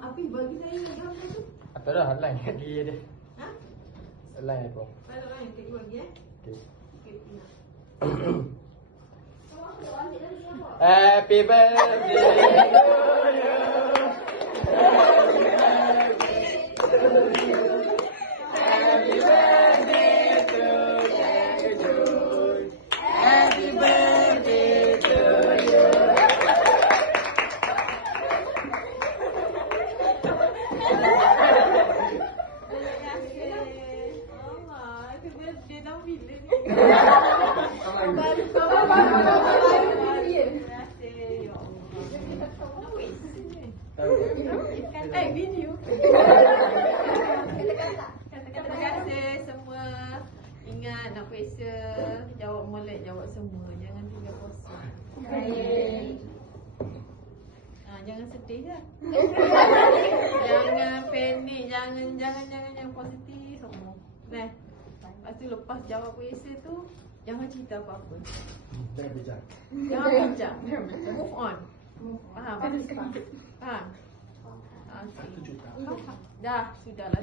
Api bagi saya gambar tu. Atau dah line kat dia dia. Ha? Line aku. Kalau lain kita bagi Okey. Okey. Happy birthday to you. Happy birthday to you. Happy birthday to you. Video. Terima kasih semua. Ingat nak periksa, jawab molek, jawab semua. Jangan tinggal kosong. Jangan sedih je. Jangan panik, jangan positif semua. Nah. Lepas tu lepas jawab periksa tu, jangan cerita apa-apa. Jangan bincang. Jangan bincang. Move on. Faham? Faham? Okay. Dah, sudahlah.